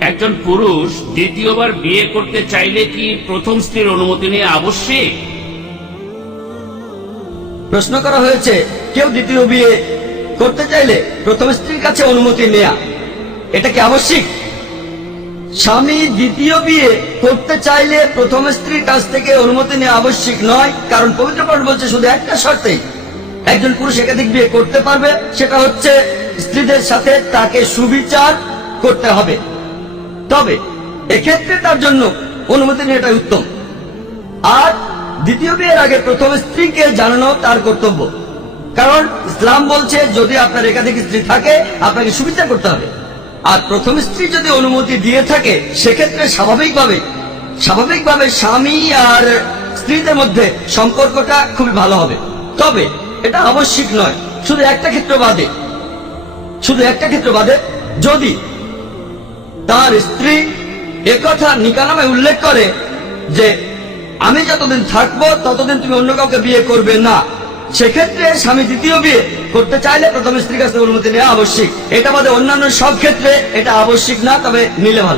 একজন পুরুষ দ্বিতীয়বার বিয়ে করতে চাইলে কি প্রথম স্ত্রীর অনুমতি নিয়ে আবশ্যিক? প্রশ্ন করা হয়েছে কেউ দ্বিতীয় বিয়ে করতে চাইলে প্রথম স্ত্রীর কাছে অনুমতি নেয়া এটা কি আবশ্যিক? স্বামী দ্বিতীয় বিয়ে করতে চাইলে প্রথম স্ত্রীর কাছ থেকে অনুমতি নেওয়া আবশ্যিক নয়, কারণ পবিত্র পাঠ বলছে শুধু একটা শর্তেই, একজন পুরুষ একাধিক বিয়ে করতে পারবে, সেটা হচ্ছে স্ত্রীদের সাথে তাকে সুবিচার করতে হবে। তবে এক্ষেত্রে তার জন্য অনুমতি নেওয়াটাই উত্তম। আর দ্বিতীয় বিয়ের আগে প্রথম স্ত্রীকে জানানো তার কর্তব্য। কারণ ইসলাম বলছে, যদি আপনার একাধিক স্ত্রী থাকে, আপনাকে সুবিচার করতে হবে। আর প্রথম স্ত্রী যদি অনুমতি দিয়ে থাকে, সেক্ষেত্রে স্বাভাবিকভাবে স্বাভাবিকভাবে স্বামী আর স্ত্রীদের মধ্যে সম্পর্কটা খুবই ভালো হবে। তবে এটা আবশ্যিক নয়। শুধু একটা ক্ষেত্র বাদে, শুধু একটা ক্ষেত্র বাদে, যদি তার স্ত্রী একথা নিকানামে উল্লেখ করে যে, আমি যতদিন থাকব, ততদিন তুমি অন্য কাউকে বিয়ে করবে না। সেক্ষেত্রে স্বামী দ্বিতীয় বিয়ে করতে চাইলে প্রথম স্ত্রীর কাছে অনুমতি নেওয়া আবশ্যিক। এটা বাদে অন্যান্য সব ক্ষেত্রে এটা আবশ্যিক না, তবে নিলে ভালো।